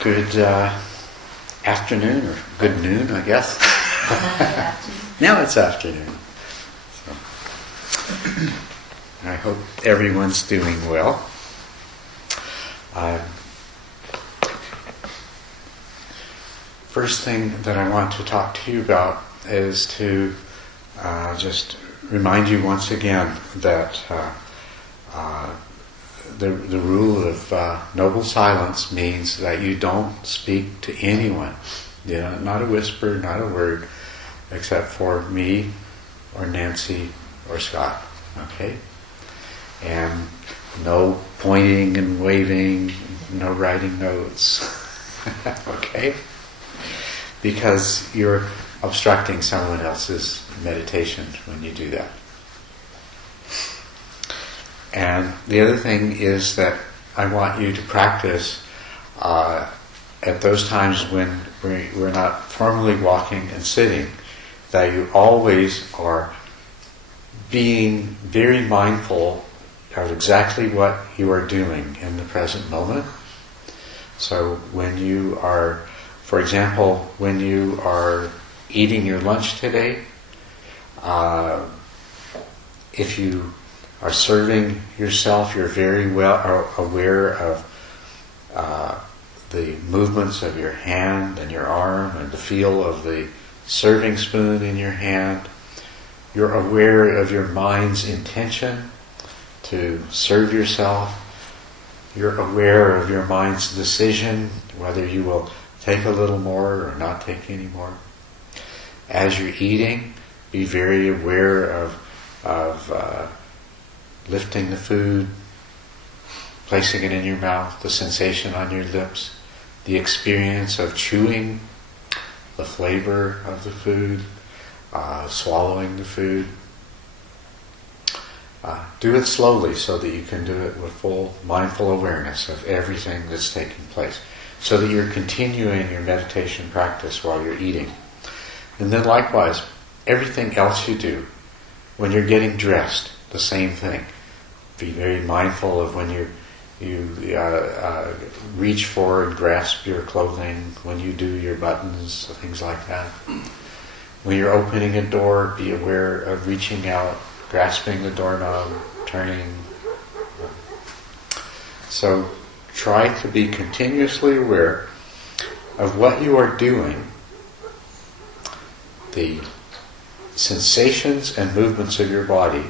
Good afternoon, or good noon, I guess. Now it's afternoon. So, I hope everyone's doing well. First thing that I want to talk to you about is to just remind you once again that the rule of noble silence means that you don't speak to anyone. You know, not a whisper, not a word, except for me or Nancy or Scott. Okay? And no pointing and waving, no writing notes. Okay? Because you're obstructing someone else's meditation when you do that. And the other thing is that I want you to practice at those times when we're not formally walking and sitting, that you always are being very mindful of exactly what you are doing in the present moment. So when you are, for example, when you are eating your lunch today, if you are serving yourself, you're very well aware of the movements of your hand and your arm and the feel of the serving spoon in your hand. You're aware of your mind's intention to serve yourself. You're aware of your mind's decision, whether you will take a little more or not take any more. As you're eating, be very aware of lifting the food, placing it in your mouth, the sensation on your lips, the experience of chewing, the flavor of the food, swallowing the food. Do it slowly so that you can do it with full mindful awareness of everything that's taking place, so that you're continuing your meditation practice while you're eating. And then likewise, everything else you do, when you're getting dressed, the same thing. Be very mindful of when you reach for and grasp your clothing, when you do your buttons, things like that. When you're opening a door, be aware of reaching out, grasping the doorknob, turning. So try to be continuously aware of what you are doing, the sensations and movements of your body,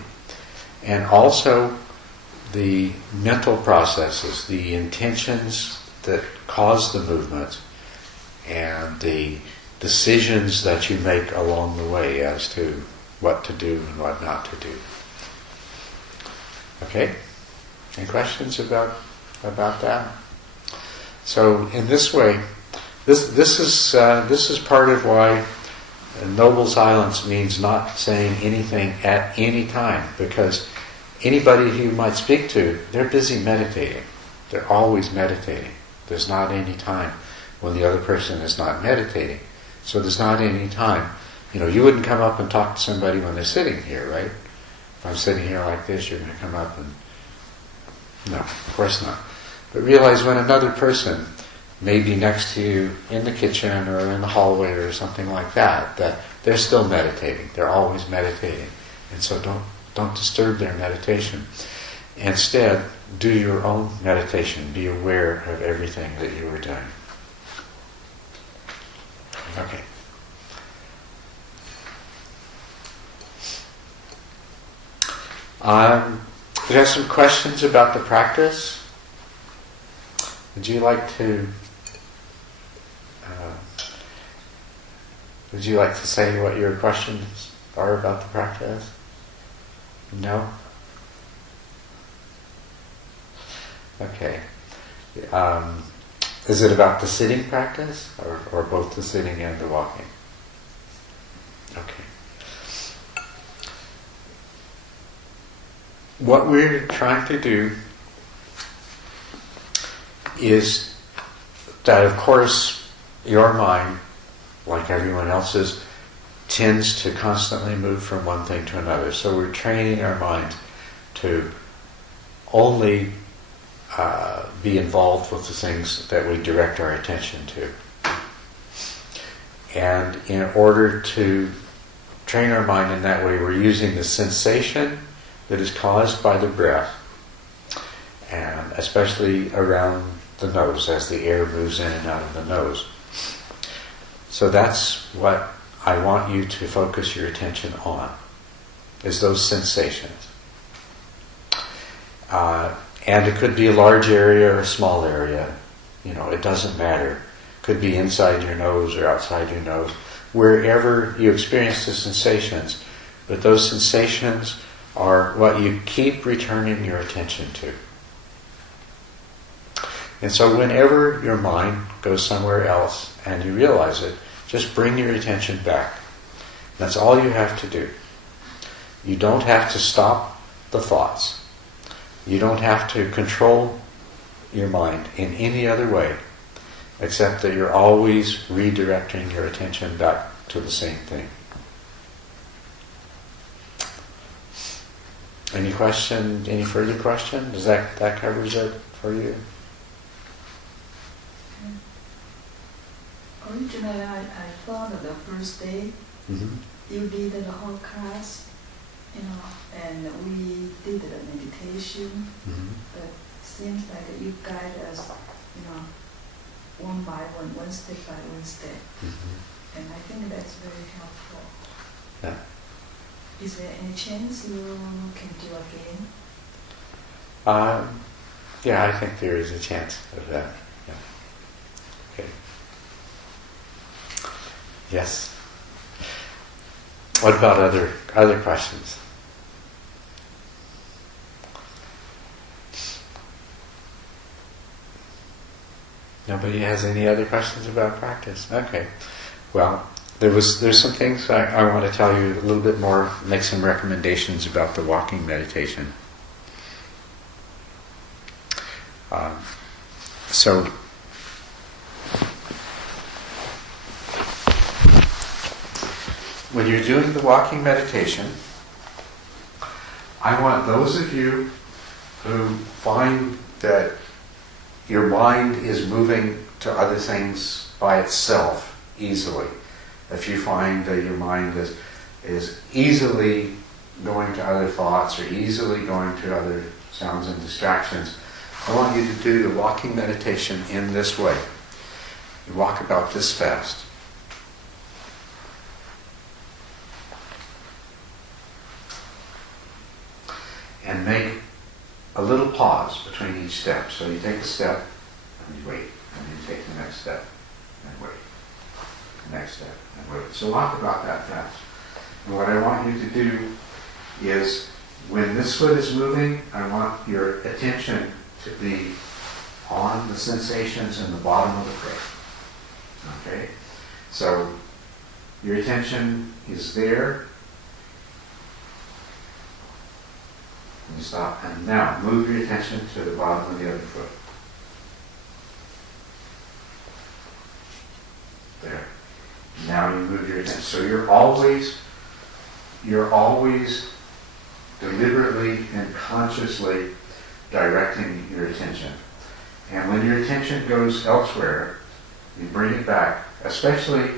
and also the mental processes, the intentions that cause the movement, and the decisions that you make along the way as to what to do and what not to do. Okay? Any questions about that? So in this way, this is part of why noble silence means not saying anything at any time, because anybody who you might speak to, they're busy meditating. They're always meditating. There's not any time when the other person is not meditating. So there's not any time. You know, you wouldn't come up and talk to somebody when they're sitting here, right? If I'm sitting here like this, you're going to come up and... No, of course not. But realize when another person may be next to you in the kitchen or in the hallway or something like that, that they're still meditating. They're always meditating. And so don't disturb their meditation. Instead, do your own meditation. Be aware of everything that you are doing. Okay. We have some questions about the practice. Would you like to say what your questions are about the practice? No? Okay. Is it about the sitting practice, or both the sitting and the walking? Okay. What we're trying to do is that, of course, your mind, like everyone else's, tends to constantly move from one thing to another. So we're training our mind to only be involved with the things that we direct our attention to. And in order to train our mind in that way, we're using the sensation that is caused by the breath, and especially around the nose as the air moves in and out of the nose. So that's what I want you to focus your attention on, is those sensations. And it could be a large area or a small area. It doesn't matter. Could be inside your nose or outside your nose. Wherever you experience the sensations, but those sensations are what you keep returning your attention to. And so whenever your mind goes somewhere else and you realize it, just bring your attention back. That's all you have to do. You don't have to stop the thoughts. You don't have to control your mind in any other way, except that you're always redirecting your attention back to the same thing. Any question? Any further question? Does that covers it for you? Originally, I thought that the first day you did the whole class, and we did the meditation, but it seems like you guide us, one by one step by one step. And I think that's very helpful. Yeah. Is there any chance you can do again? Yeah, I think there is a chance of that. Yeah. Okay. Yes. What about other questions? Nobody has any other questions about practice? Okay. Well, there's some things I want to tell you a little bit more, make some recommendations about the walking meditation. So when you're doing the walking meditation, I want those of you who find that your mind is moving to other things by itself easily. If you find that your mind is easily going to other thoughts or easily going to other sounds and distractions, I want you to do the walking meditation in this way. You walk about this fast. And make a little pause between each step. So you take a step, and you wait, and then you take the next step, and wait. The next step, and wait. So walk about that fast. And what I want you to do is, when this foot is moving, I want your attention to be on the sensations in the bottom of the foot. Okay? So your attention is there. And you stop. And now move your attention to the bottom of the other foot. There. Now you move your attention. So you're always deliberately and consciously directing your attention. And when your attention goes elsewhere, you bring it back, especially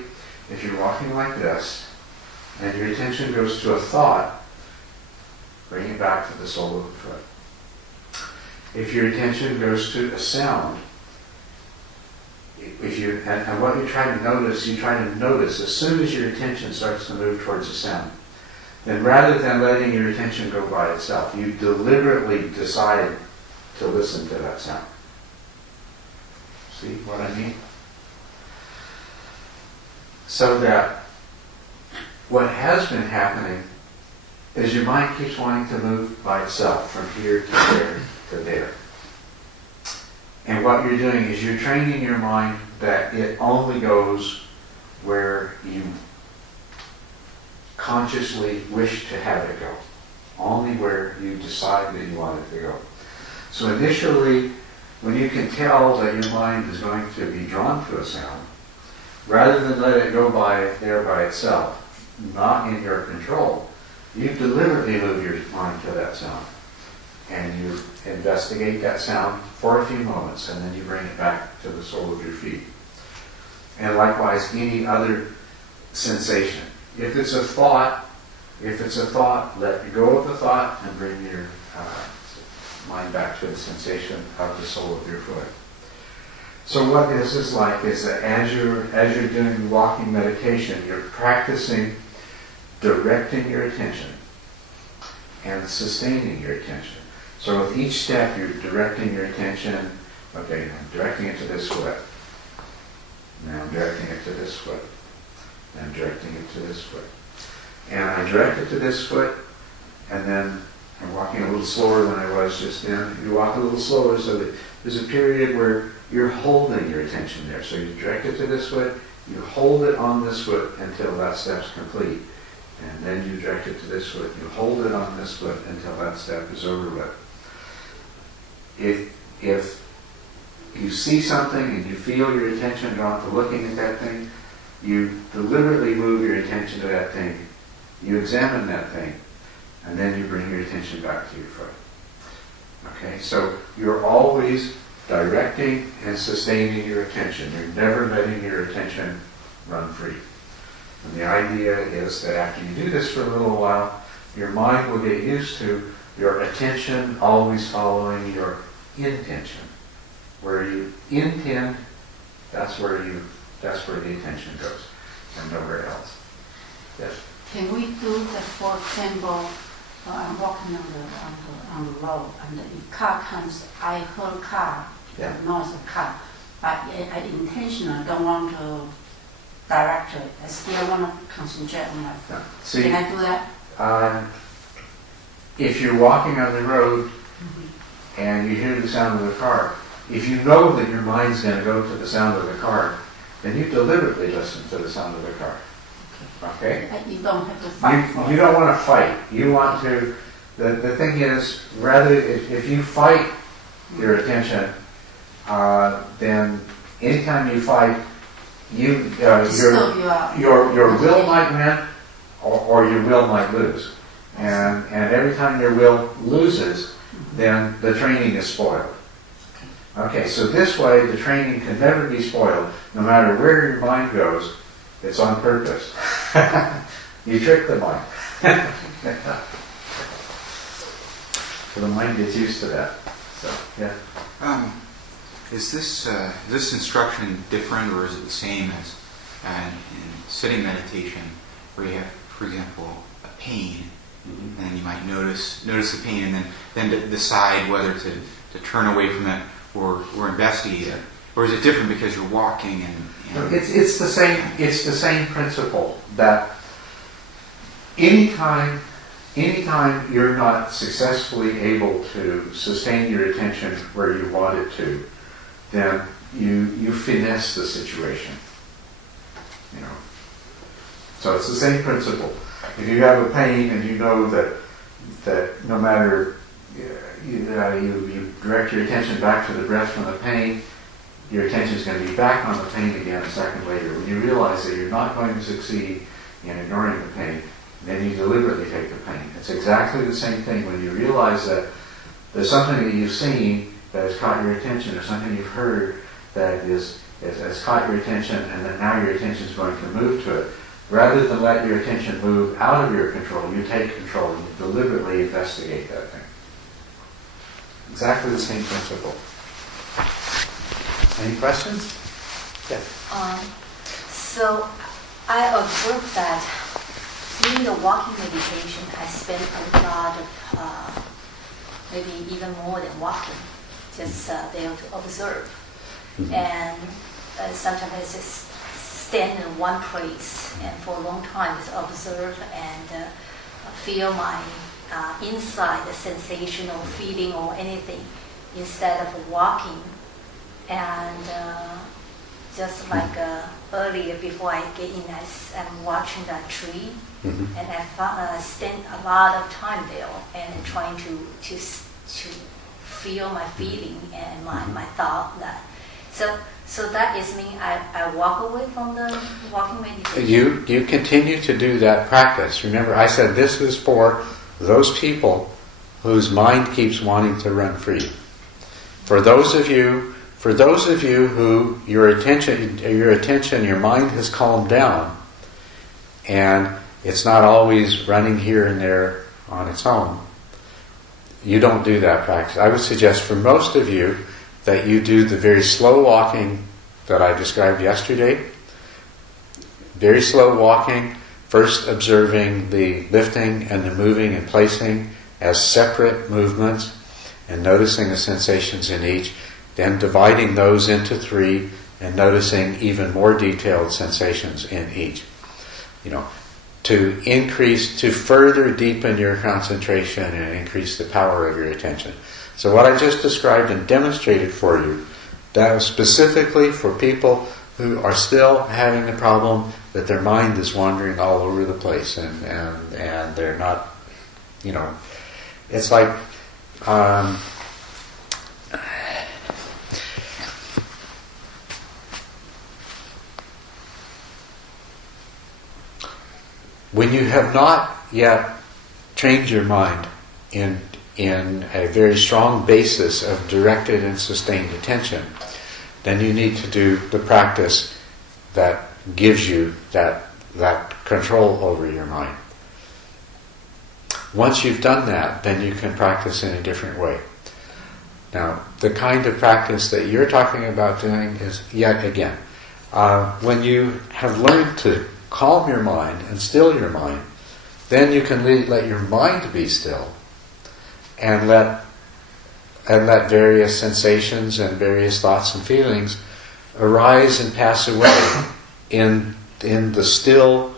if you're walking like this, and your attention goes to a thought, bring it back to the sole of the foot. If your attention goes to a sound, and what you try to notice as soon as your attention starts to move towards a sound, then rather than letting your attention go by itself, you deliberately decide to listen to that sound. See what I mean? So that what has been happening is your mind keeps wanting to move by itself from here to there to there. And what you're doing is you're training your mind that it only goes where you consciously wish to have it go. Only where you decide that you want it to go. So initially, when you can tell that your mind is going to be drawn to a sound, rather than let it go by itself, not in your control, you deliberately move your mind to that sound. and you investigate that sound for a few moments, and then you bring it back to the sole of your feet. And likewise, any other sensation. If it's a thought, let go of the thought and bring your mind back to the sensation of the sole of your foot. So what this is like is that as you're doing walking meditation, you're practicing directing your attention and sustaining your attention. So with each step, you're directing your attention. Okay, I'm directing it to this foot. Now I'm directing it to this foot. And I'm directing it to this foot. And I direct it to this foot, and then I'm walking a little slower than I was just then. You walk a little slower so that there's a period where you're holding your attention there. So you direct it to this foot, you hold it on this foot until that step's complete. And then you direct it to this foot, you hold it on this foot until that step is over with. If you see something and you feel your attention drawn to looking at that thing, you deliberately move your attention to that thing. You examine that thing, and then you bring your attention back to your foot. Okay, so you're always directing and sustaining your attention. You're never letting your attention run free. And the idea is that after you do this for a little while, your mind will get used to your attention always following your intention. Where you intend, that's where the attention goes, and nowhere else. Yes? Can we do that, for example, I'm walking on the road, and the car comes, I heard car, Yeah. the noise of car, but I intentionally don't want to direct it. I still want to concentrate on my foot. See, Can I do that? if you're walking on the road and you hear the sound of the car, if you know that your mind's going to go to the sound of the car, then you deliberately listen to the sound of the car. Okay? You don't have to fight for You it. don't want to fight. You want to. The thing is, rather if you fight your attention, then anytime you fight, Still you are- your will might win, or your will might lose. And every time your will loses, then the training is spoiled. Okay, so this way the training can never be spoiled. No matter where your mind goes, it's on purpose. You trick the mind. So the mind gets used to that. So, yeah. Is this instruction different, or is it the same as in sitting meditation, where you have, for example, a pain, and then you might notice the pain, and then decide whether to turn away from it or investigate it, or is it different because you're walking and It's the same. It's the same principle that anytime you're not successfully able to sustain your attention where you want it to, then you finesse the situation. You know. So it's the same principle. If you have a pain and you know that no matter you direct your attention back to the breath from the pain, your attention is going to be back on the pain again a second later. When you realize that you're not going to succeed in ignoring the pain, then you deliberately take the pain. It's exactly the same thing when you realize that there's something that you've seen that has caught your attention, or something you've heard that has caught your attention, and then now your attention is going to move to it. Rather than let your attention move out of your control, you take control and you deliberately investigate that thing. Exactly the same principle. Any questions? Yes. So I observed that during the walking meditation, I spend a lot of, maybe even more than walking, just there to observe. Mm-hmm. And sometimes I just stand in one place and for a long time just observe and feel my inside the sensation or feeling or anything instead of walking. And just like earlier before I get in, I'm watching that tree, Mm-hmm. and I spent a lot of time there and trying to feel my feeling and my thought. That so that is mean I walk away from the walking meditation. You continue to do that practice. Remember, I said this is for those people whose mind keeps wanting to run free. For those of you who your attention, your mind has calmed down, and it's not always running here and there on its own, you don't do that practice. I would suggest for most of you that you do the very slow walking that I described yesterday. Very slow walking, first observing the lifting and the moving and placing as separate movements and noticing the sensations in each, then dividing those into 3 and noticing even more detailed sensations in each. To further deepen your concentration and increase the power of your attention. So what I just described and demonstrated for you, that was specifically for people who are still having the problem that their mind is wandering all over the place and they're not, it's like, when you have not yet trained your mind in a very strong basis of directed and sustained attention, then you need to do the practice that gives you that control over your mind. Once you've done that, then you can practice in a different way. Now, the kind of practice that you're talking about doing is, yet again, when you have learned to calm your mind and still your mind, then you can let your mind be still and let various sensations and various thoughts and feelings arise and pass away in the still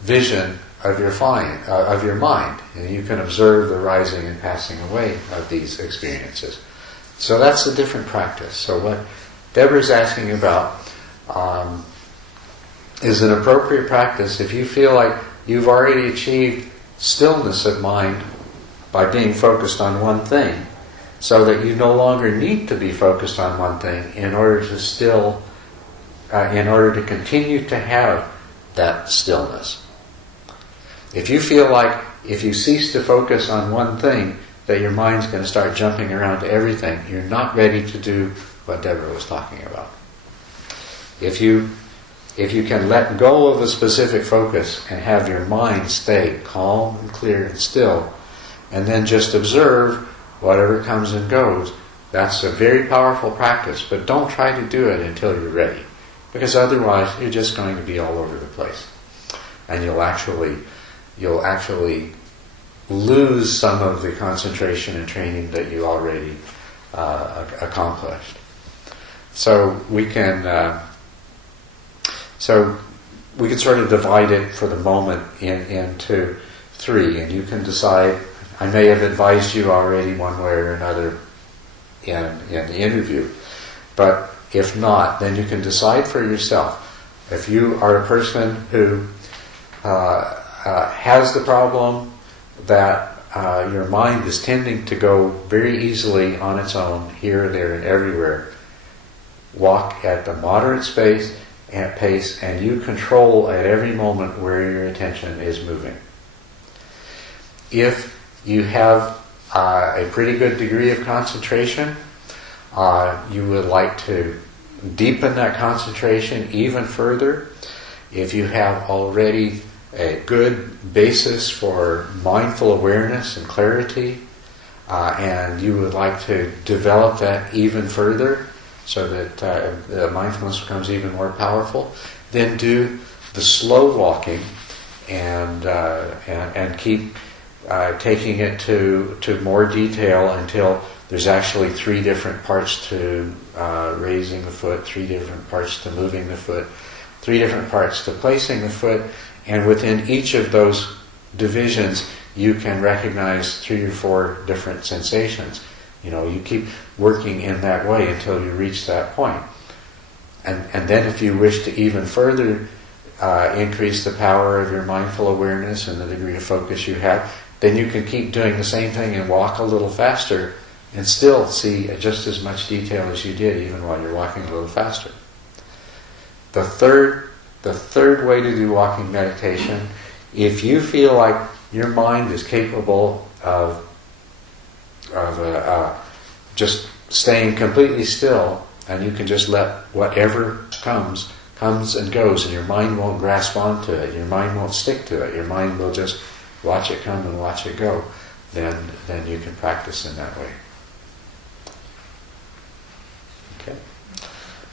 vision of your mind. And you can observe the rising and passing away of these experiences. So that's a different practice. So what Deborah's asking about is an appropriate practice if you feel like you've already achieved stillness of mind by being focused on one thing, so that you no longer need to be focused on one thing in order to continue to have that stillness. If you feel like if you cease to focus on one thing, that your mind's going to start jumping around to everything, you're not ready to do what Deborah was talking about. If you can let go of a specific focus and have your mind stay calm and clear and still, and then just observe whatever comes and goes, that's a very powerful practice. But don't try to do it until you're ready, because otherwise you're just going to be all over the place, and you'll actually lose some of the concentration and training that you already accomplished. So we can sort of divide it for the moment into 3, and you can decide. I may have advised you already one way or another in the interview, but if not, then you can decide for yourself. If you are a person who has the problem that your mind is tending to go very easily on its own, here, there, and everywhere, walk at the moderate pace, and you control at every moment where your attention is moving. If you have a pretty good degree of concentration, you would like to deepen that concentration even further. If you have already a good basis for mindful awareness and clarity, and you would like to develop that even further so that the mindfulness becomes even more powerful, then do the slow walking and keep taking it to more detail until there's actually 3 different parts to raising the foot, 3 different parts to moving the foot, 3 different parts to placing the foot, and within each of those divisions you can recognize 3 or 4 different sensations. You keep working in that way until you reach that point. And then if you wish to even further increase the power of your mindful awareness and the degree of focus you have, then you can keep doing the same thing and walk a little faster and still see just as much detail as you did even while you're walking a little faster. The third way to do walking meditation, if you feel like your mind is capable of just staying completely still, and you can just let whatever comes and goes, and your mind won't grasp onto it, your mind won't stick to it, your mind will just watch it come and watch it go, then you can practice in that way. Okay?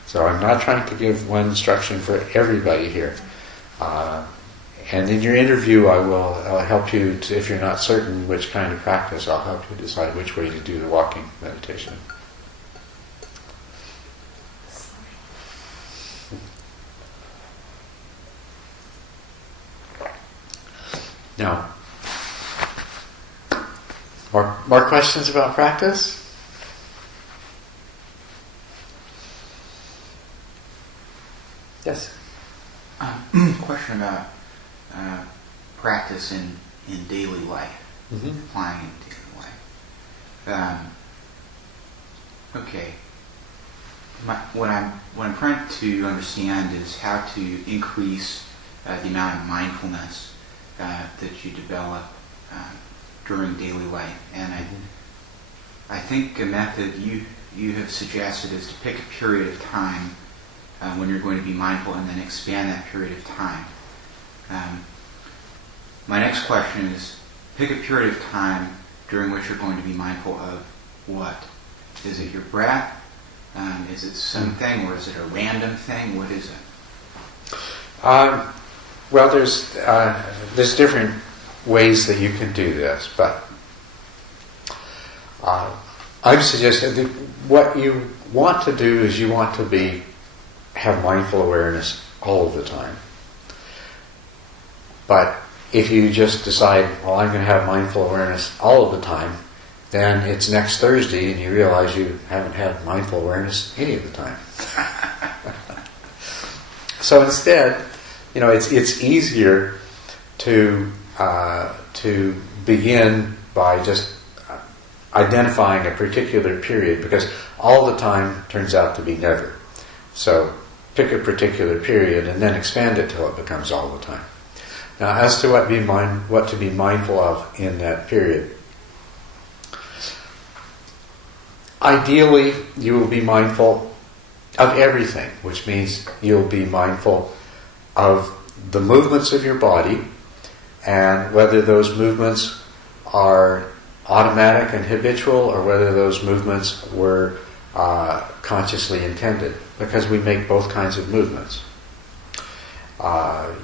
So I'm not trying to give one instruction for everybody here. And in your interview, I'll help you, if you're not certain which kind of practice, I'll help you decide which way to do the walking meditation. Now, more questions about practice? Yes? Question about practice in daily life, applying in daily life. Okay. What I'm trying to understand is how to increase the amount of mindfulness that you develop during daily life, and I think a method you have suggested is to pick a period of time when you're going to be mindful, and then expand that period of time. My next question is, pick a period of time during which you're going to be mindful of what? Is it your breath? Is it something, or is it a random thing? What is it? Well, there's different ways that you can do this, but I'm suggesting that what you want to do is you want to have mindful awareness all of the time. But if you just decide, well, I'm going to have mindful awareness all of the time, then it's next Thursday and you realize you haven't had mindful awareness any of the time. So instead, it's easier to begin by just identifying a particular period, because all the time turns out to be never. So pick a particular period and then expand it till it becomes all the time. Now, as to what to be mindful of in that period, ideally you will be mindful of everything, which means you'll be mindful of the movements of your body, and whether those movements are automatic and habitual, or whether those movements were consciously intended, because we make both kinds of movements.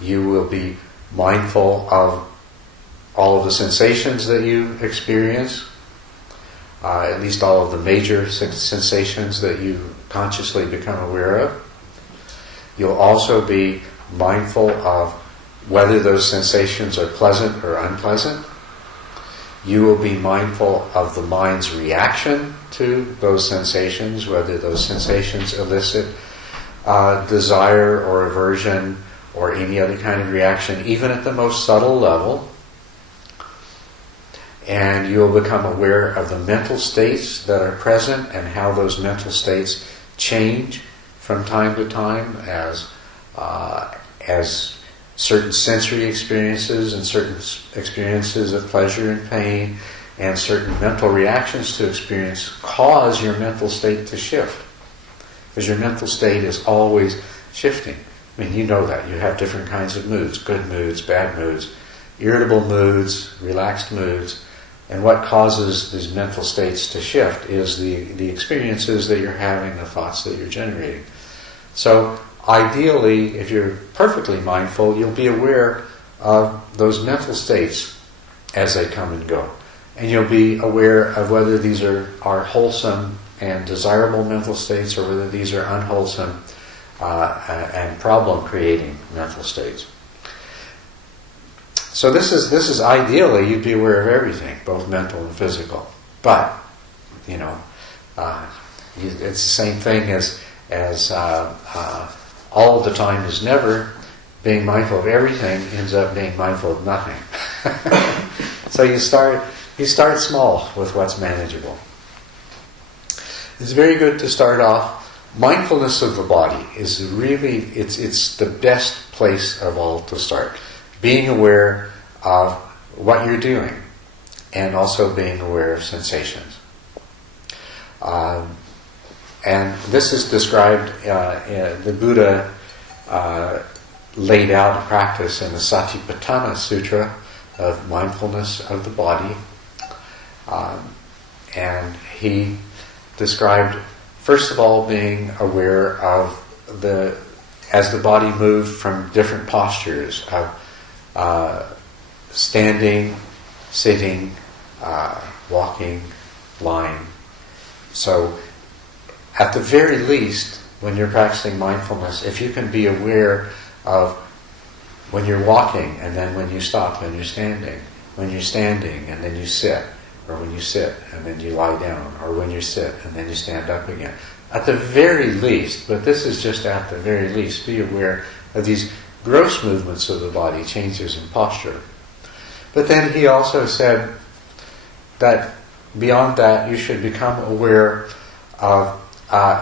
You will be mindful of all of the sensations that you experience, at least all of the major sensations that you consciously become aware of. You'll also be mindful of whether those sensations are pleasant or unpleasant. You will be mindful of the mind's reaction to those sensations, whether those sensations elicit desire or aversion or any other kind of reaction, even at the most subtle level. And you will become aware of the mental states that are present and how those mental states change from time to time as certain sensory experiences and certain experiences of pleasure and pain and certain mental reactions to experience cause your mental state to shift. Because your mental state is always shifting. I mean, you know that. You have different kinds of moods, good moods, bad moods, irritable moods, relaxed moods. And what causes these mental states to shift is the experiences that you're having, the thoughts that you're generating. So ideally, if you're perfectly mindful, you'll be aware of those mental states as they come and go. And you'll be aware of whether these are wholesome and desirable mental states, or whether these are unwholesome and problem-creating mental states. So this is ideally, you'd be aware of everything, both mental and physical. But, it's the same thing as all the time is never. Being mindful of everything ends up being mindful of nothing. So you start small with what's manageable. It's very good to start off. Mindfulness of the body is really, it's the best place of all to start. Being aware of what you're doing, and also being aware of sensations. And this is described, the Buddha laid out a practice in the Satipatthana Sutra of mindfulness of the body. And he described, first of all, being aware of as the body moved from different postures of standing, sitting, walking, lying. So, at the very least, when you're practicing mindfulness, if you can be aware of when you're walking and then when you stop, when you're standing and then you sit, or when you sit and then you lie down, or when you sit and then you stand up again. At the very least, but this is just at the very least, be aware of these gross movements of the body, changes in posture. But then he also said that beyond that, you should become aware of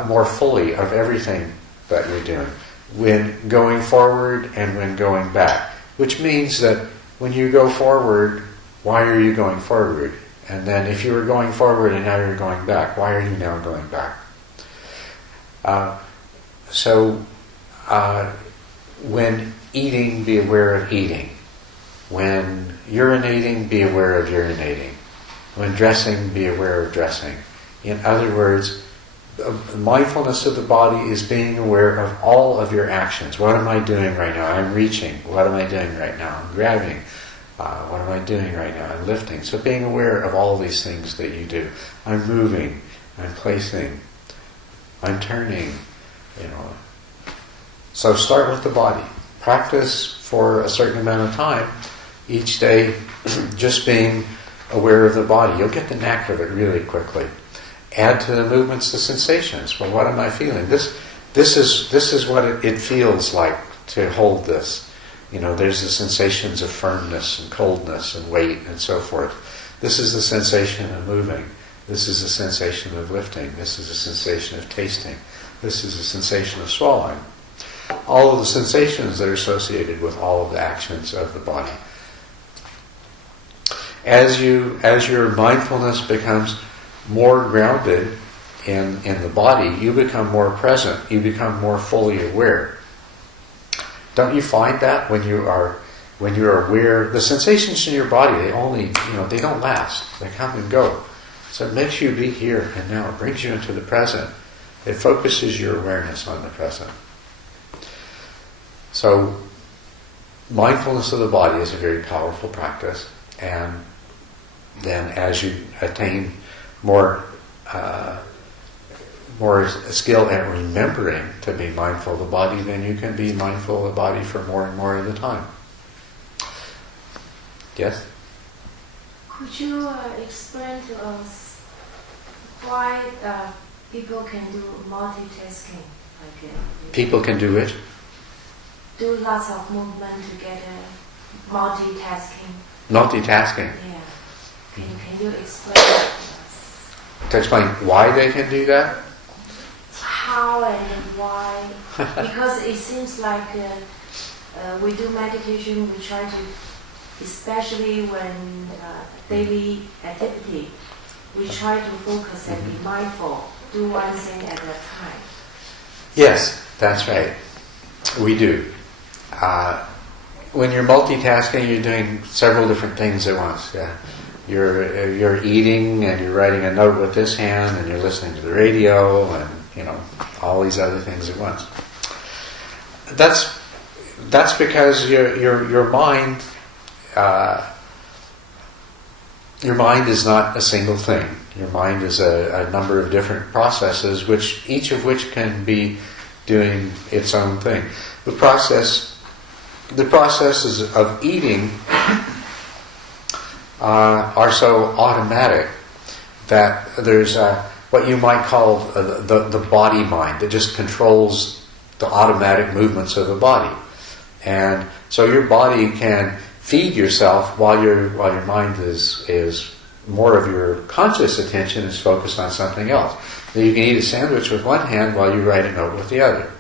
more fully of everything that you're doing, when going forward and when going back. Which means that when you go forward, why are you going forward? And then if you were going forward and now you're going back, why are you now going back? When eating, be aware of eating. When urinating, be aware of urinating. When dressing, be aware of dressing. In other words, mindfulness of the body is being aware of all of your actions. What am I doing right now? I'm reaching. What am I doing right now? I'm grabbing. What am I doing right now? I'm lifting. So being aware of all these things that you do. I'm moving. I'm placing. I'm turning. So start with the body. Practice for a certain amount of time each day, just being aware of the body. You'll get the knack of it really quickly. Add to the movements the sensations. Well, what am I feeling? This is what it feels like to hold this. There's the sensations of firmness and coldness and weight and so forth. This is the sensation of moving. This is the sensation of lifting. This is the sensation of tasting. This is the sensation of swallowing. All of the sensations that are associated with all of the actions of the body. As your mindfulness becomes more grounded in the body, you become more present. You become more fully aware. Don't you find that when you're aware, the sensations in your body, they don't last. They come and go. So it makes you be here and now. It brings you into the present. It focuses your awareness on the present. So mindfulness of the body is a very powerful practice. And then as you attain more skill at remembering to be mindful of the body, then you can be mindful of the body for more and more of the time. Yes? Could you explain to us why people can do multitasking? People can do it? Do lots of movement together, multitasking. Multitasking. Yeah. Can you explain that to us? To explain why they can do that? How and why? Because it seems like we do meditation, we try to, especially when daily activity, we try to focus and be mindful, do one thing at a time. Yes, that's right. We do. When you're multitasking, you're doing several different things at once. Yeah. You're eating and you're writing a note with this hand and you're listening to the radio and all these other things at once. That's because your mind is not a single thing. Your mind is a number of different processes, each of which can be doing its own thing. The processes of eating are so automatic that there's what you might call the body mind that just controls the automatic movements of the body. And so your body can feed yourself while your mind is more of your conscious attention is focused on something else. So you can eat a sandwich with one hand while you write a note with the other.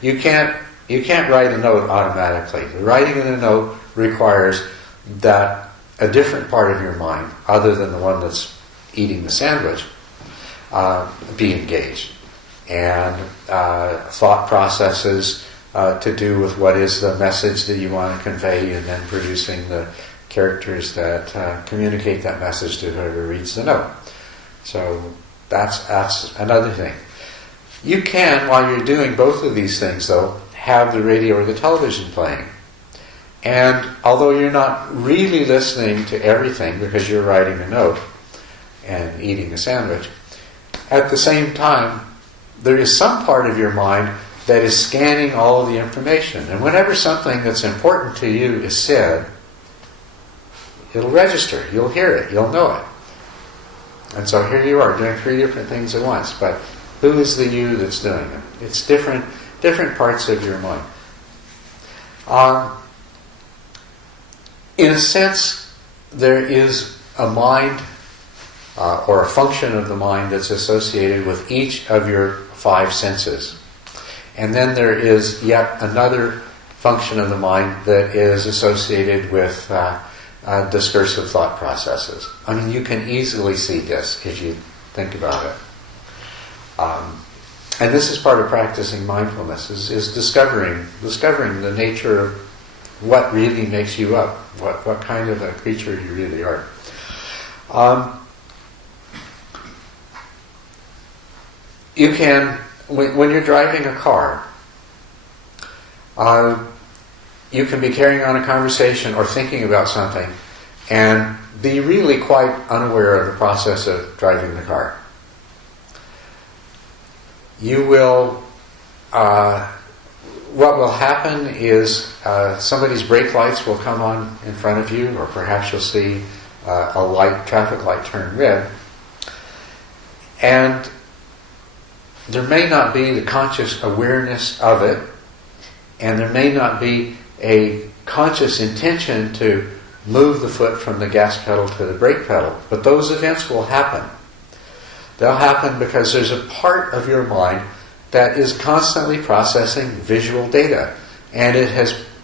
You can't write a note automatically. The writing of the note requires that a different part of your mind, other than the one that's eating the sandwich, be engaged. And thought processes to do with what is the message that you want to convey, and then producing the characters that communicate that message to whoever reads the note. So that's another thing. You can, while you're doing both of these things though, have the radio or the television playing. And although you're not really listening to everything because you're writing a note and eating a sandwich, at the same time, there is some part of your mind that is scanning all of the information. And whenever something that's important to you is said, it'll register. You'll hear it. You'll know it. And so here you are doing 3 different things at once. But who is the you that's doing it? It's different parts of your mind. In a sense, there is a mind or a function of the mind that's associated with each of your 5 senses. And then there is yet another function of the mind that is associated with discursive thought processes. I mean, you can easily see this if you think about it. And this is part of practicing mindfulness, is discovering the nature of what really makes you up, what kind of a creature you really are. You can, when you're driving a car, you can be carrying on a conversation or thinking about something and be really quite unaware of the process of driving the car. You will, what will happen is somebody's brake lights will come on in front of you, or perhaps you'll see a traffic light turn red, and there may not be the conscious awareness of it, and there may not be a conscious intention to move the foot from the gas pedal to the brake pedal, but those events will happen. They'll happen because there's a part of your mind that is constantly processing visual data, and it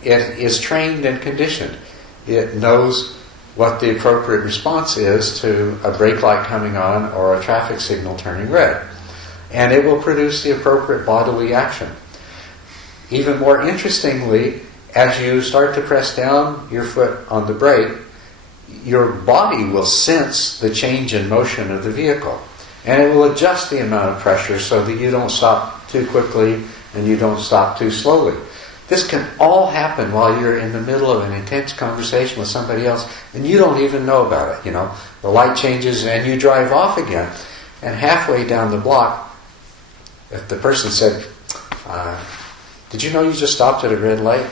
is trained and conditioned. It knows what the appropriate response is to a brake light coming on or a traffic signal turning red. And it will produce the appropriate bodily action. Even more interestingly, as you start to press down your foot on the brake, your body will sense the change in motion of the vehicle. And it will adjust the amount of pressure so that you don't stop too quickly and you don't stop too slowly. This can all happen while you're in the middle of an intense conversation with somebody else and you don't even know about it. The light changes and you drive off again. And halfway down the block, if the person said, did you know you just stopped at a red light?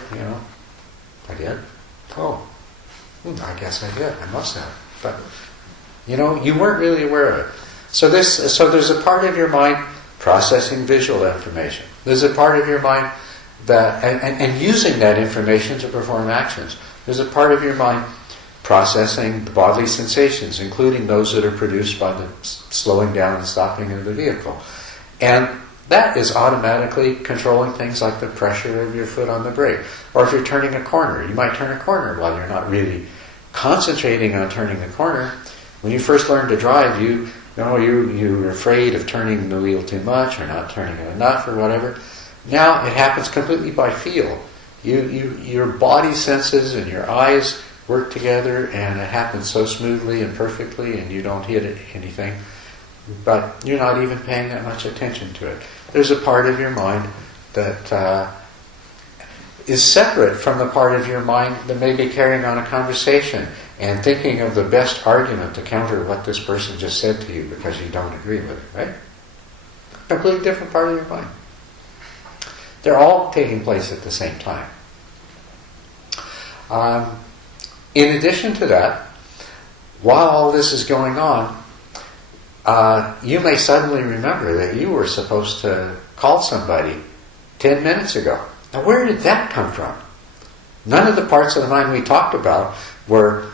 I did. Oh, I guess I did. I must have. But, you weren't really aware of it. So there's a part of your mind processing visual information. There's a part of your mind that, and using that information to perform actions. There's a part of your mind processing the bodily sensations, including those that are produced by the slowing down and stopping of the vehicle. And that is automatically controlling things like the pressure of your foot on the brake. Or if you're turning a corner, you might turn a corner while you're not really concentrating on turning the corner. When you first learn to drive, you're afraid of turning the wheel too much or not turning it enough or whatever. Now it happens completely by feel. Your body senses and your eyes work together, and it happens so smoothly and perfectly, and you don't hit anything. But you're not even paying that much attention to it. There's a part of your mind that is separate from the part of your mind that may be carrying on a conversation and thinking of the best argument to counter what this person just said to you because you don't agree with it, right? Completely different part of your mind. They're all taking place at the same time. In addition to that, while all this is going on, you may suddenly remember that you were supposed to call somebody 10 minutes ago. Now, where did that come from? None of the parts of the mind we talked about were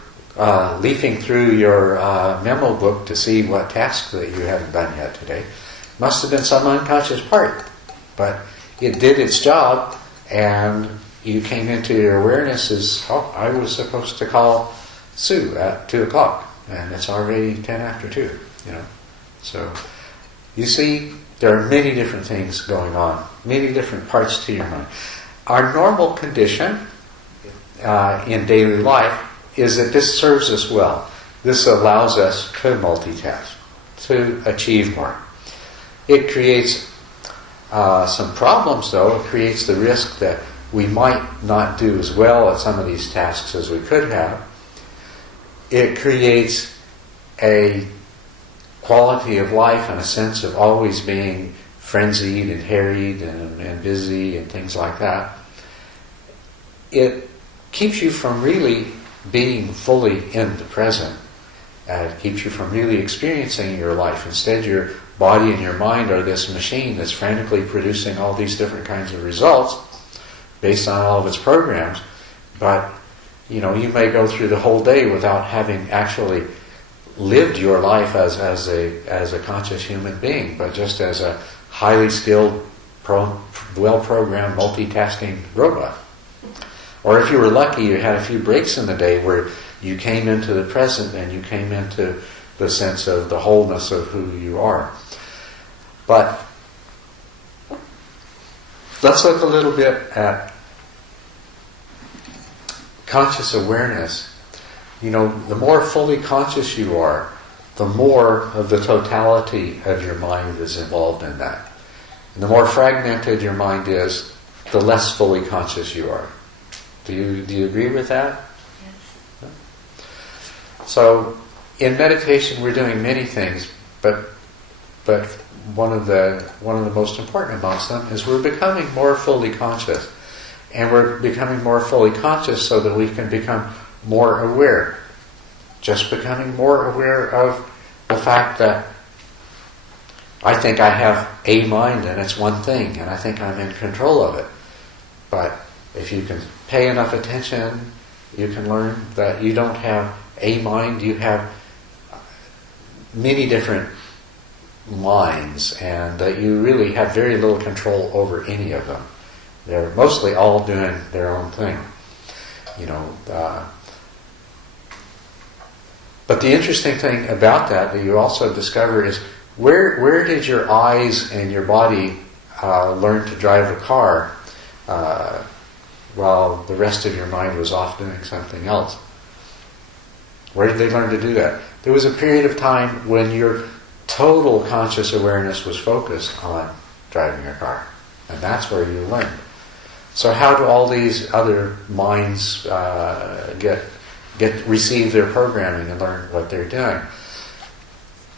leafing through your memo book to see what tasks that you haven't done yet today. Must have been some unconscious part. But it did its job, and you came into your awareness as, I was supposed to call Sue at 2 o'clock, and it's already 10 after 2, So You see, there are many different things going on, many different parts to your mind. Our normal condition in daily life is that this serves us well. This allows us to multitask, to achieve more. It creates some problems, though. It creates the risk that we might not do as well at some of these tasks as we could have. It creates a quality of life and a sense of always being frenzied and harried and busy and things like that. It keeps you from really being fully in the present. It keeps you from really experiencing your life. Instead, your body and your mind are this machine that's frantically producing all these different kinds of results based on all of its programs. But, you may go through the whole day without having actually lived your life as a conscious human being, but just as a highly skilled, well-programmed, multitasking robot. Or if you were lucky, you had a few breaks in the day where you came into the present and you came into the sense of the wholeness of who you are. But let's look a little bit at conscious awareness. The more fully conscious you are, the more of the totality of your mind is involved in that. And the more fragmented your mind is, the less fully conscious you are. Do you agree with that? Yes. So, in meditation, we're doing many things, but one of the most important amongst them is we're becoming more fully conscious, and we're becoming more fully conscious so that we can become more aware. Just becoming more aware of the fact that I think I have a mind and it's one thing, and I think I'm in control of it. But if you can pay enough attention, you can learn that you don't have a mind, you have many different minds, and that you really have very little control over any of them. They're mostly all doing their own thing. But the interesting thing about that you also discover is where did your eyes and your body learn to drive a car while the rest of your mind was off doing something else? Where did they learn to do that? There was a period of time when your total conscious awareness was focused on driving a car. And that's where you learned. So how do all these other minds receive their programming and learn what they're doing?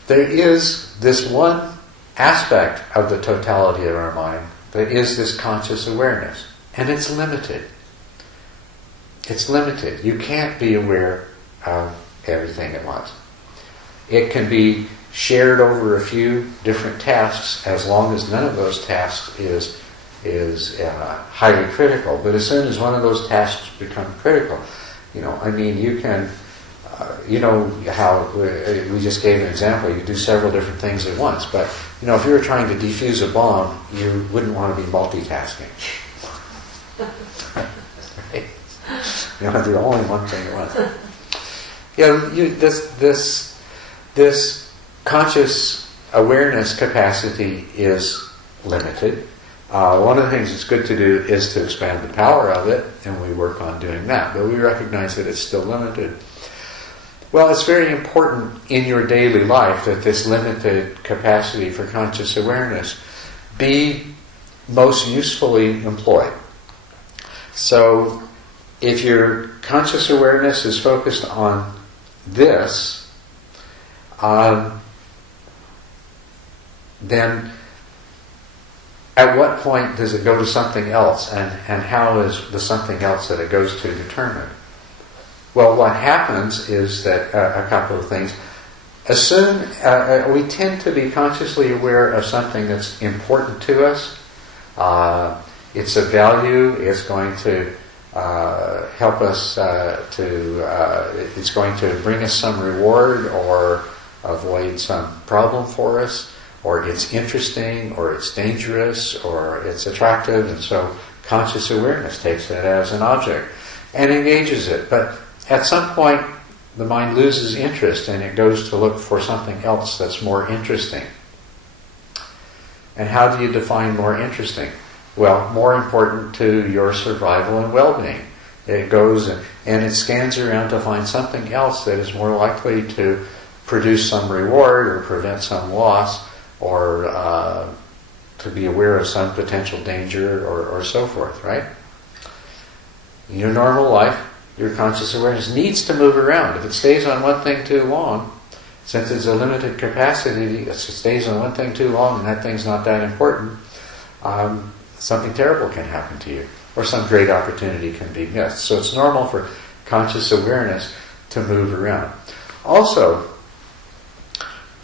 There is this one aspect of the totality of our mind that is this conscious awareness. And it's limited. It's limited. You can't be aware of everything at once. It can be shared over a few different tasks as long as none of those tasks is highly critical. But as soon as one of those tasks become critical, you can, how we just gave an example, you do several different things at once. But, if you were trying to defuse a bomb, you wouldn't want to be multitasking. Right? You want to do only one thing at once. This conscious awareness capacity is limited. One of the things that's good to do is to expand the power of it, and we work on doing that, but we recognize that it's still limited. Well, it's very important in your daily life that this limited capacity for conscious awareness be most usefully employed. So, if your conscious awareness is focused on this, then at what point does it go to something else, and how is the something else that it goes to determined? Well, what happens is that a couple of things. As soon we tend to be consciously aware of something that's important to us. It's of value. It's going to help us it's going to bring us some reward or avoid some problem for us, or it's interesting, or it's dangerous, or it's attractive, and so conscious awareness takes it as an object and engages it. But at some point, the mind loses interest and it goes to look for something else that's more interesting. And how do you define more interesting? Well, more important to your survival and well-being. It goes and it scans around to find something else that is more likely to produce some reward or prevent some loss or to be aware of some potential danger or so forth, right? In your normal life, your conscious awareness needs to move around. If it stays on one thing too long, since it's a limited capacity, if it stays on one thing too long and that thing's not that important, something terrible can happen to you, or some great opportunity can be missed. So it's normal for conscious awareness to move around. Also,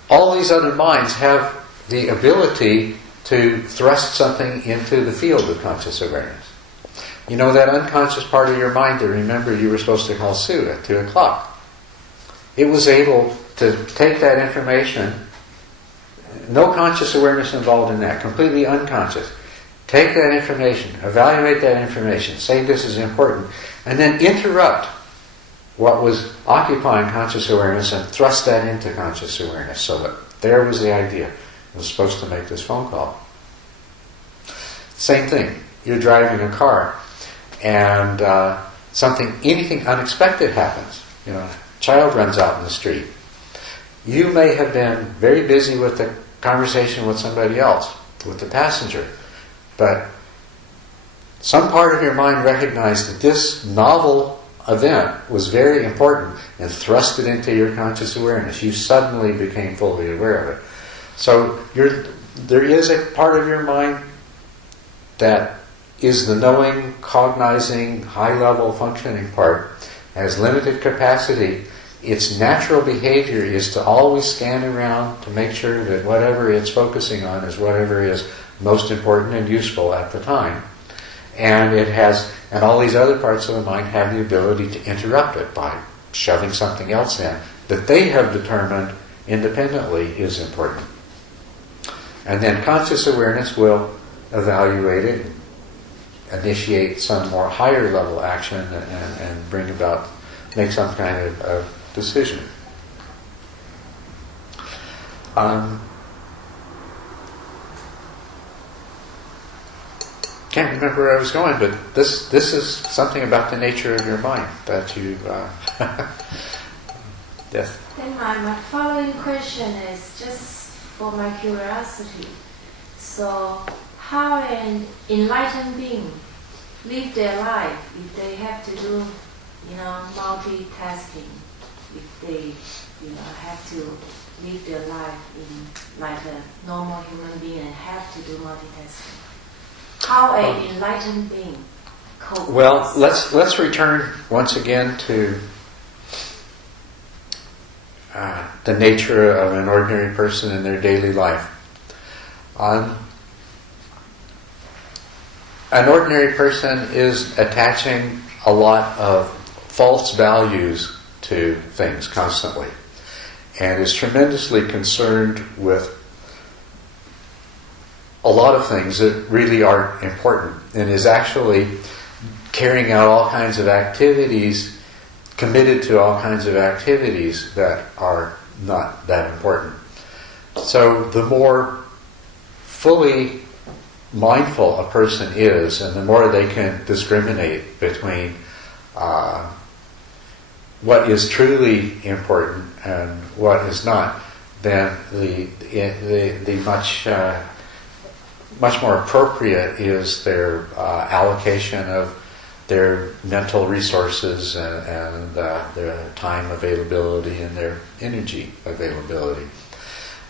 all these other minds have the ability to thrust something into the field of conscious awareness. You know that unconscious part of your mind that remember you were supposed to call Sue at 2 o'clock. It was able to take that information, no conscious awareness involved in that, completely unconscious. Take that information, evaluate that information, say this is important, and then interrupt what was occupying conscious awareness and thrust that into conscious awareness. So that there was the idea. I was supposed to make this phone call. Same thing. You're driving a car and anything unexpected happens. You know, a child runs out in the street. You may have been very busy with the conversation with somebody else, with the passenger, but some part of your mind recognized that this novel event was very important and thrust it into your conscious awareness. You suddenly became fully aware of it. So there is a part of your mind that is the knowing, cognizing, high-level functioning part, has limited capacity. Its natural behavior is to always scan around to make sure that whatever it's focusing on is whatever is most important and useful at the time. And all these other parts of the mind have the ability to interrupt it by shoving something else in that they have determined independently is important. And then conscious awareness will evaluate it, initiate some more higher level action and make some kind of decision. Can't remember where I was going, but this is something about the nature of your mind that you... Yes? Then my following question is just for my curiosity. So, how an enlightened being live their life if they have to do, multitasking? If they, have to live their life in like a normal human being and have to do multitasking? How an enlightened being cope? Well, let's return once again to the nature of an ordinary person in their daily life. An ordinary person is attaching a lot of false values to things constantly and is tremendously concerned with a lot of things that really aren't important and is actually carrying out all kinds of activities, committed to all kinds of activities that are not that important. So the more fully mindful a person is and the more they can discriminate between what is truly important and what is not, then the much more appropriate is their allocation of their mental resources and their time availability and their energy availability.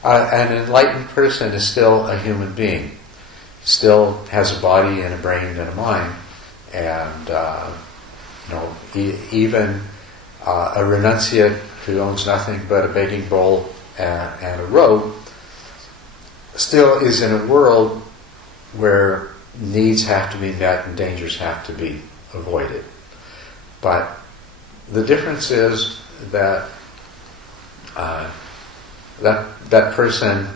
An enlightened person is still a human being, still has a body and a brain and a mind, and even a renunciate who owns nothing but a begging bowl and a robe still is in a world where needs have to be met and dangers have to be avoided. But the difference is that that person,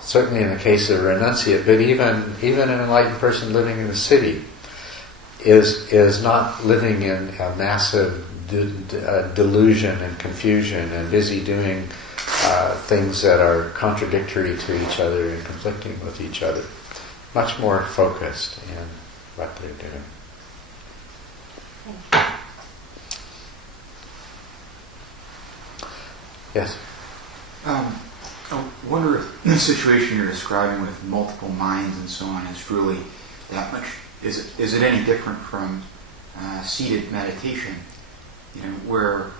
certainly in the case of a renunciate, but even an enlightened person living in a city is not living in a massive delusion and confusion and busy doing things that are contradictory to each other and conflicting with each other. Much more focused in what they're doing. Yes? I wonder if the situation you're describing with multiple minds and so on is really that much. Is it any different from seated meditation? Where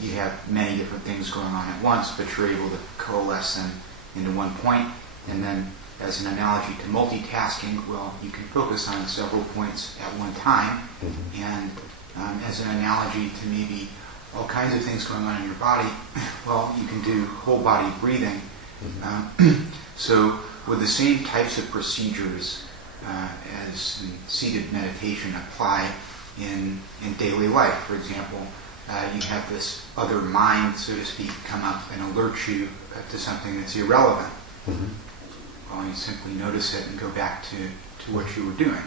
you have many different things going on at once, but you're able to coalesce them into one point. And then, as an analogy to multitasking, well, you can focus on several points at one time. Mm-hmm. And as an analogy to maybe all kinds of things going on in your body, well, you can do whole body breathing. Mm-hmm. So would the same types of procedures as in seated meditation apply in daily life? For example, you have this other mind, so to speak, come up and alert you to something that's irrelevant. Mm-hmm. Well, you simply notice it and go back to what you were doing.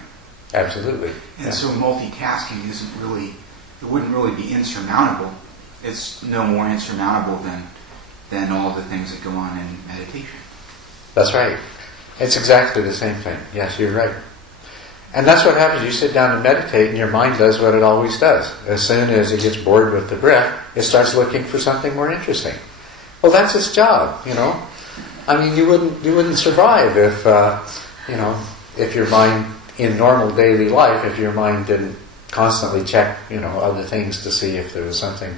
Absolutely. And so multitasking wouldn't really be insurmountable. It's no more insurmountable than all the things that go on in meditation. That's right. It's exactly the same thing. Yes, you're right. And that's what happens. You sit down and meditate and your mind does what it always does. As soon as it gets bored with the breath, it starts looking for something more interesting. Well, that's its job, I mean, you wouldn't survive if your mind, in normal daily life, if your mind didn't constantly check, other things to see if there was something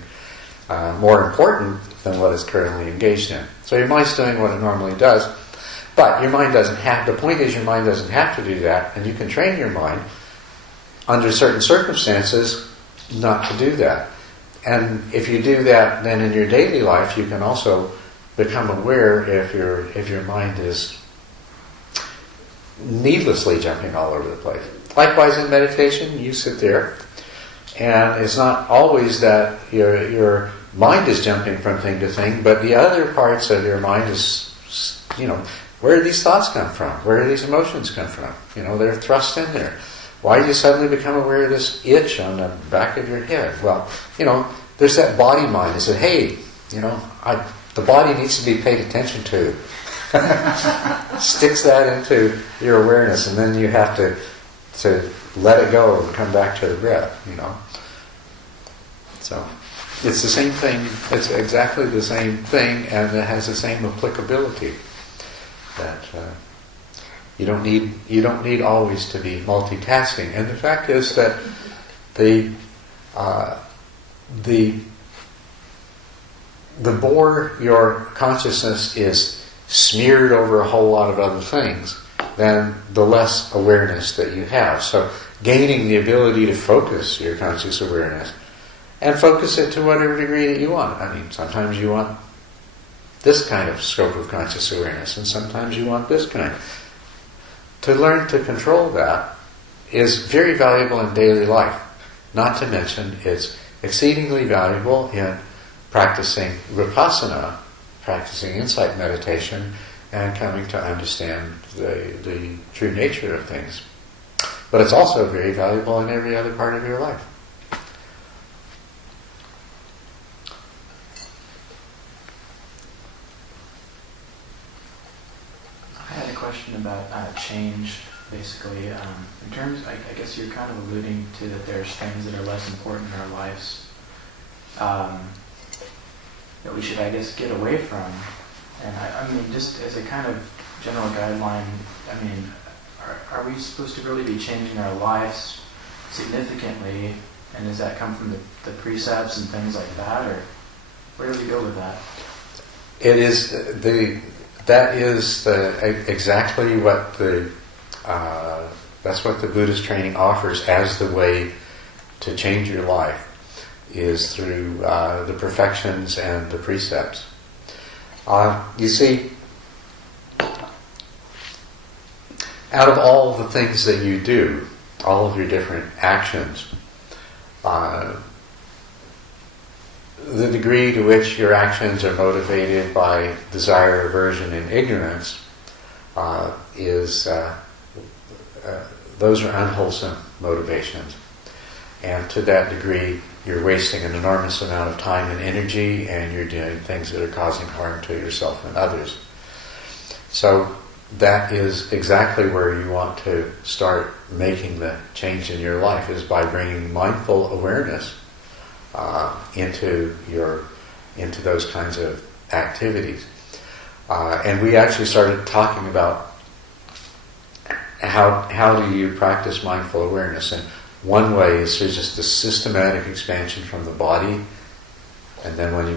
more important than what it's currently engaged in. So your mind's doing what it normally does, but your mind doesn't have, the point is your mind doesn't have to do that, and you can train your mind under certain circumstances not to do that. And if you do that, then in your daily life, you can also become aware if your mind is needlessly jumping all over the place. Likewise in meditation, you sit there, and it's not always that your mind is jumping from thing to thing, but the other parts of your mind is, where do these thoughts come from? Where do these emotions come from? They're thrust in there. Why do you suddenly become aware of this itch on the back of your head? Well, there's that body mind that says, hey, the body needs to be paid attention to. Sticks that into your awareness, and then you have to let it go and come back to the breath, So it's the same thing, it's exactly the same thing, and it has the same applicability. That you don't need always to be multitasking. And the fact is that the more your consciousness is smeared over a whole lot of other things, then the less awareness that you have. So gaining the ability to focus your conscious awareness and focus it to whatever degree that you want. I mean, sometimes you want this kind of scope of conscious awareness, and sometimes you want this kind. To learn to control that is very valuable in daily life. Not to mention, it's exceedingly valuable in practicing vipassana, practicing insight meditation, and coming to understand the true nature of things. But it's also very valuable in every other part of your life. I had a question about change, basically. In terms, I guess you're kind of alluding to that there's things that are less important in our lives that we should, I guess, get away from. And I mean, just as a kind of general guideline, I mean, are we supposed to really be changing our lives significantly? And does that come from the precepts and things like that, or where do we go with that? That is exactly what that's what the Buddhist training offers as the way to change your life, is through the perfections and the precepts. You see, out of all the things that you do, all of your different actions, the degree to which your actions are motivated by desire, aversion, and ignorance those are unwholesome motivations. And to that degree, you're wasting an enormous amount of time and energy, and you're doing things that are causing harm to yourself and others. So that is exactly where you want to start making the change in your life, is by bringing mindful awareness into those kinds of activities. And we actually started talking about how do you practice mindful awareness. And one way is through just the systematic expansion from the body, and then when you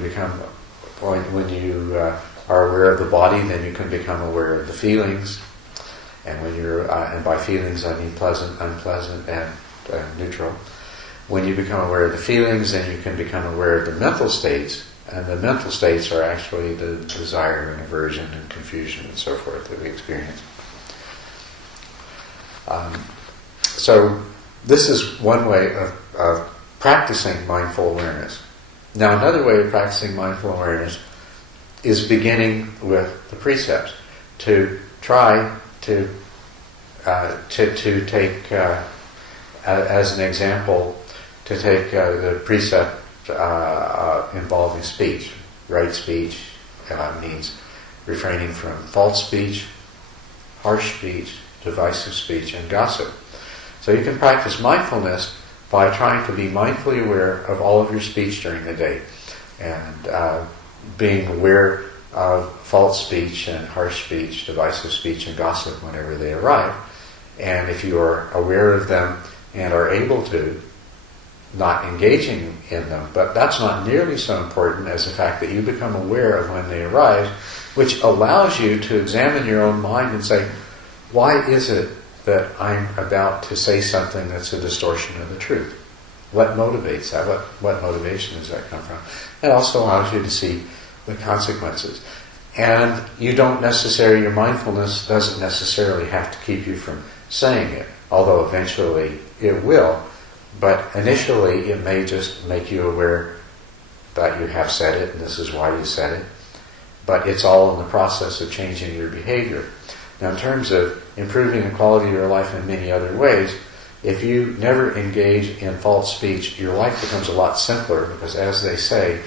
are aware of the body, then you can become aware of the feelings. And when you're and by feelings I mean pleasant, unpleasant, and neutral. When you become aware of the feelings, then you can become aware of the mental states. And the mental states are actually the desire and aversion and confusion and so forth that we experience. So this is one way of practicing mindful awareness. Now another way of practicing mindful awareness is beginning with the precepts. To try to take, as an example, to take the precept involving speech. Right speech means refraining from false speech, harsh speech, divisive speech, and gossip. So you can practice mindfulness by trying to be mindfully aware of all of your speech during the day, and being aware of false speech and harsh speech, divisive speech, and gossip whenever they arrive. And if you are aware of them and are able to, not engaging in them. But that's not nearly so important as the fact that you become aware of when they arise, which allows you to examine your own mind and say, why is it that I'm about to say something that's a distortion of the truth? What motivates that? What motivation does that come from? It also allows you to see the consequences. And your mindfulness doesn't necessarily have to keep you from saying it, although eventually it will. But initially it may just make you aware that you have said it, and this is why you said it. But it's all in the process of changing your behavior. Now in terms of improving the quality of your life in many other ways, if you never engage in false speech, your life becomes a lot simpler, because as they say,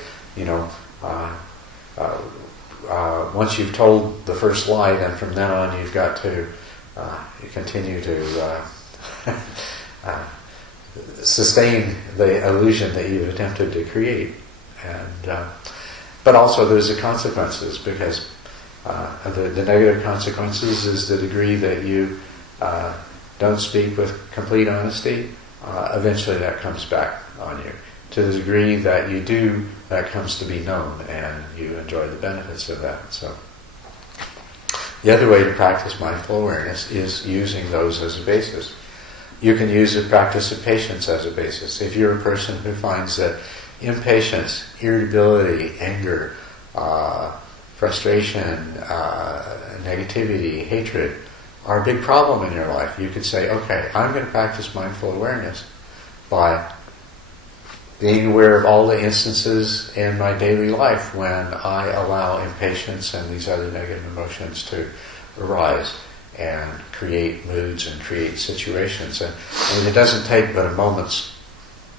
once you've told the first lie, then from then on you've got to continue to sustain the illusion that you've attempted to create. And but also there's the consequences, because the negative consequences is the degree that you don't speak with complete honesty. Eventually that comes back on you. To the degree that you do, that comes to be known, and you enjoy the benefits of that. So the other way to practice mindful awareness is using those as a basis. You can use the practice of patience as a basis. If you're a person who finds that impatience, irritability, anger, frustration, negativity, hatred are a big problem in your life, you could say, okay, I'm going to practice mindful awareness by being aware of all the instances in my daily life when I allow impatience and these other negative emotions to arise and create moods and create situations. And it doesn't take but a moment's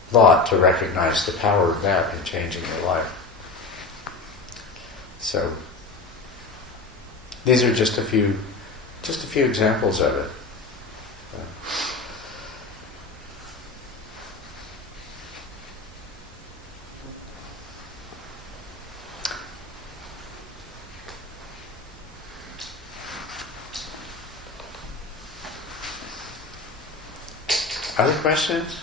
thought to recognize the power of that in changing your life. So these are just a few examples of it. Other questions?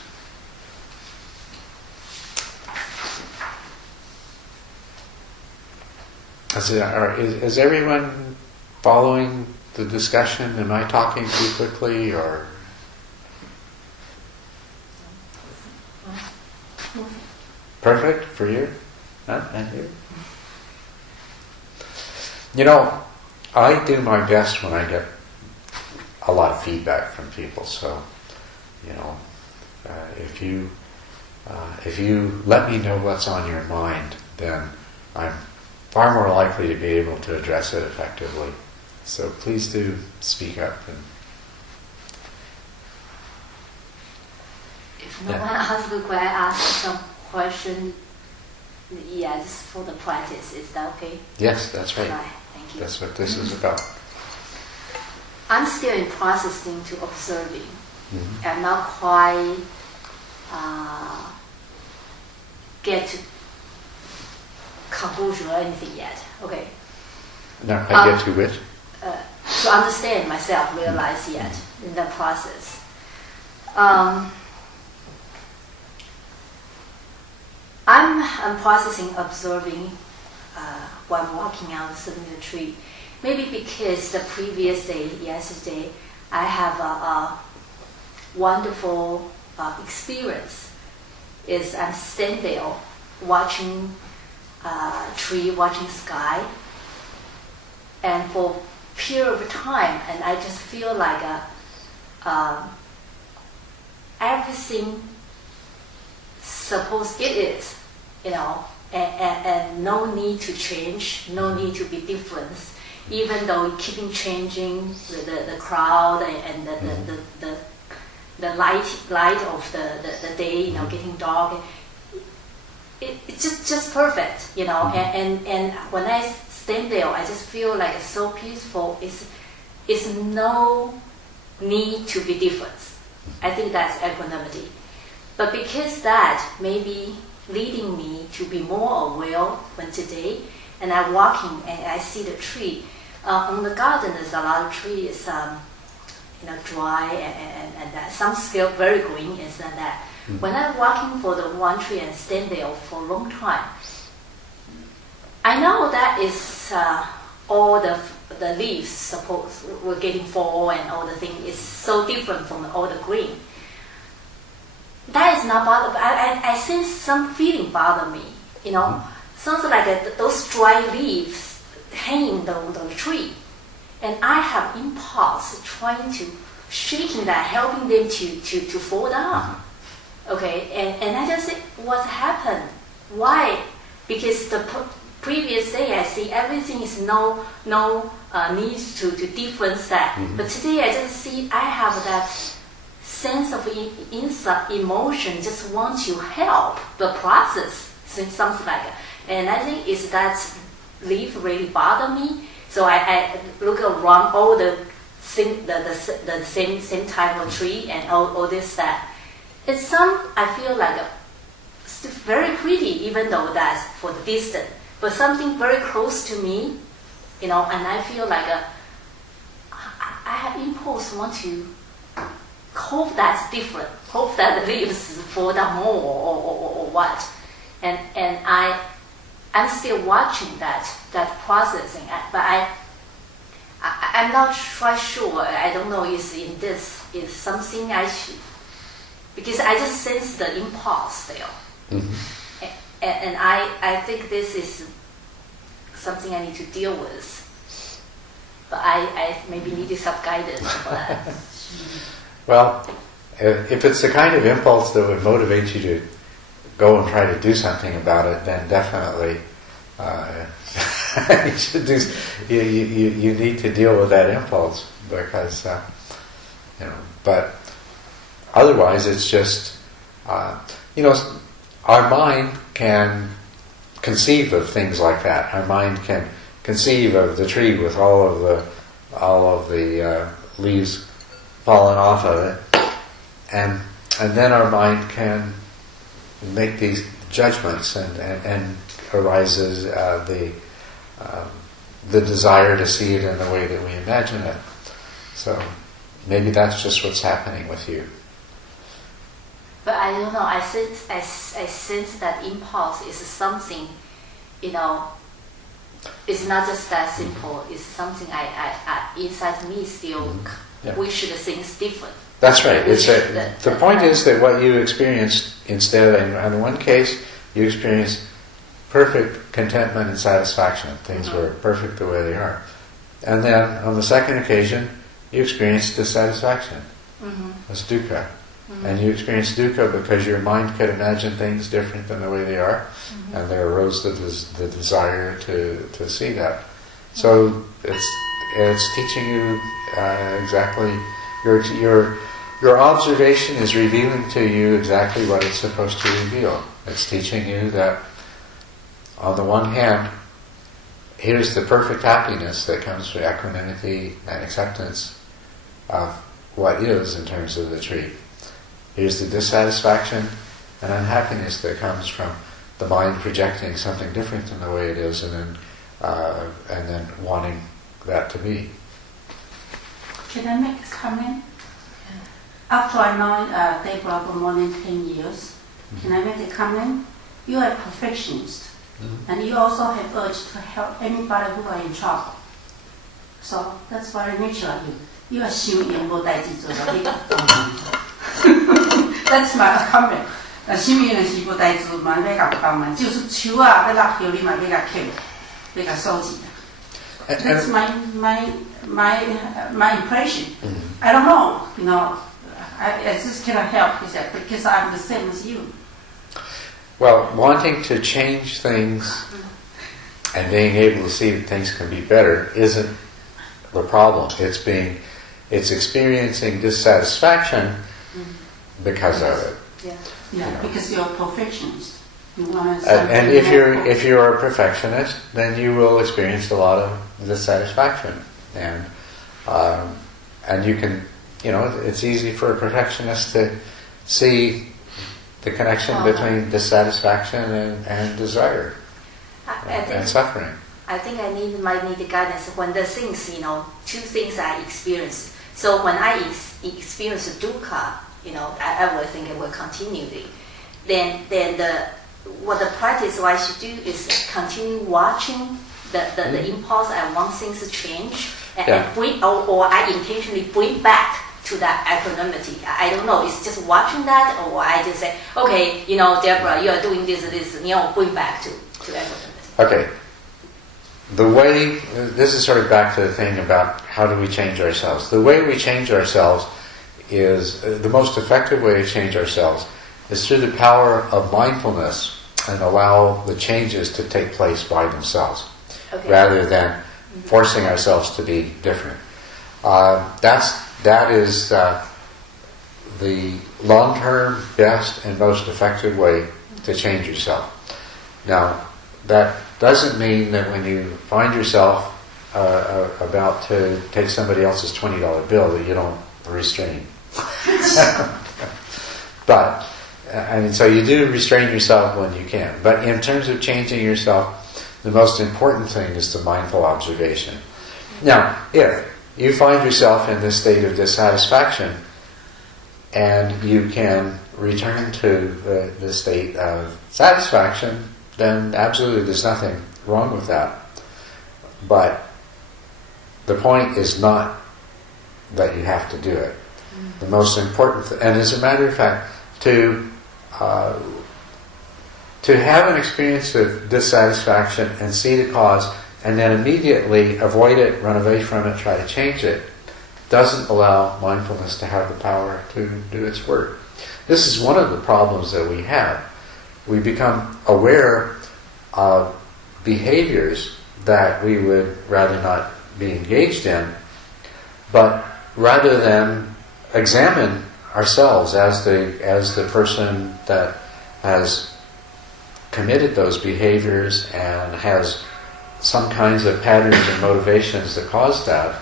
Is everyone following the discussion? Am I talking too quickly, or? Perfect for you? Huh? And you? You know, I do my best when I get a lot of feedback from people, so if you let me know what's on your mind, then I'm far more likely to be able to address it effectively. So please do speak up. If no one asks, could I ask some question, yeah, just for the practice, is that okay? Yes, that's right. Right, thank you. That's what this is about. I'm still in processing to observing. Mhm. I'm not quite get to conclusion or anything yet. Okay, Now, I get to which? to understand myself, realize yet in the process. I'm processing, observing while walking out sitting in the tree. Maybe because the previous day, yesterday, I have a wonderful experience. Is I'm standing there watching tree, watching sky, and for a period of time, and I just feel like everything suppose it is, and no need to change, no need to be different, even though keeping changing the crowd and the light of the day, getting dark. It's just perfect, and when I stand there, I just feel like it's so peaceful. It's no need to be different. I think that's equanimity. But because that may be leading me to be more aware when today, and I'm walking and I see the tree. On the garden, there's a lot of trees, dry and some still very green and that. When I'm walking for the one tree and stand there for a long time, I know that is all the leaves suppose were getting fall and all the thing is so different from all the green. That is not bother. I sense some feeling bother me. Sounds like those dry leaves hanging on the tree, and I have impulse trying to shaking that, helping them to fall down. Okay, and I just say, what happened? Why? Because the previous day I see everything is no need to difference that. But today I just see I have that sense of inside emotion, just want to help the process, something like that. And I think is that leaf really bother me. So I look around all the same type of tree and all this that. It's I feel like still very pretty, even though that's for the distance, but something very close to me, and I feel like I have impulse want to hope that's different, hope that the leaves fall down more or what, and I'm still watching that processing, but I'm not quite sure. I don't know is something I should, because I just sense the impulse there, and I think this is something I need to deal with, but I maybe need some guidance for that. Well, if it's the kind of impulse that would motivate you to go and try to do something about it, then definitely you should do. You need to deal with that impulse because But otherwise, it's just our mind can conceive of things like that. Our mind can conceive of the tree with all of the leaves fallen off of it, and then our mind can make these judgments, and arises the desire to see it in the way that we imagine it. So maybe that's just what's happening with you. But I don't know. I sense that impulse is something, it's not just that simple. It's something I inside me still wish the things different. That's right. The point is that what you experienced instead, in one case, you experienced perfect contentment and satisfaction. Things were perfect the way they are. And then on the second occasion, you experienced dissatisfaction. That's dukkha. And you experienced dukkha because your mind could imagine things different than the way they are, and there arose the desire to see that. So it's teaching you exactly. You're your observation is revealing to you exactly what it's supposed to reveal. It's teaching you that, on the one hand, here's the perfect happiness that comes from equanimity and acceptance of what is in terms of the tree. Here's the dissatisfaction and unhappiness that comes from the mind projecting something different than the way it is, and then wanting that to be. Can I make a comment? After I know Dave for more than 10 years, can I make a comment? You are a perfectionist, and you also have urge to help anybody who are in trouble. So that's very natural. You are assuming无代志做到你。That's my comment. 什么人是无代志嘛？要甲帮忙，就是树啊，要落叶你嘛，要甲捡，要甲收集。That's my impression. I don't know, I just cannot help because I'm the same as you. Well, wanting to change things and being able to see that things can be better isn't the problem. It's experiencing dissatisfaction because of it. Yeah, because you're a perfectionist. You want to. And if you're a perfectionist, then you will experience a lot of dissatisfaction, and you can, it's easy for a perfectionist to see the connection between dissatisfaction and desire and suffering. I think might need guidance when the things, two things I experience. So when I experience dukkha, I will think it will continue. Then what the practice what I should do is continue watching the impulse. I want things to change, and bring, or I intentionally bring back to that equanimity. I don't know. It's just watching that, or I just say, okay, Deborah, you are doing this, bring back to equanimity. Okay. The way, this is sort of back to the thing about how do we change ourselves. The way we change ourselves is, the most effective way to change ourselves is through the power of mindfulness, and allow the changes to take place by themselves, rather than forcing ourselves to be different. That is the long-term best and most effective way to change yourself. Now, that doesn't mean that when you find yourself about to take somebody else's $20 bill that you don't restrain. But, so you do restrain yourself when you can. But in terms of changing yourself, the most important thing is the mindful observation. Now, if you find yourself in this state of dissatisfaction, and you can return to the state of satisfaction, then absolutely there's nothing wrong with that. But the point is not that you have to do it. The most important and as a matter of fact, to have an experience of dissatisfaction and see the cause, and then immediately avoid it, run away from it, try to change it, doesn't allow mindfulness to have the power to do its work. This is one of the problems that we have. We become aware of behaviors that we would rather not be engaged in, but rather than examine ourselves as the person that has committed those behaviors and has some kinds of patterns and motivations that cause that,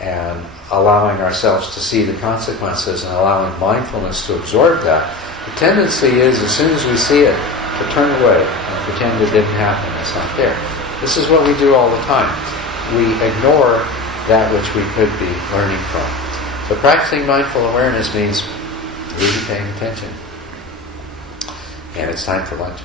and allowing ourselves to see the consequences and allowing mindfulness to absorb that, the tendency is, as soon as we see it, to turn away and pretend it didn't happen, it's not there. This is what we do all the time. We ignore that which we could be learning from. So practicing mindful awareness means really paying attention. And it's time for lunch.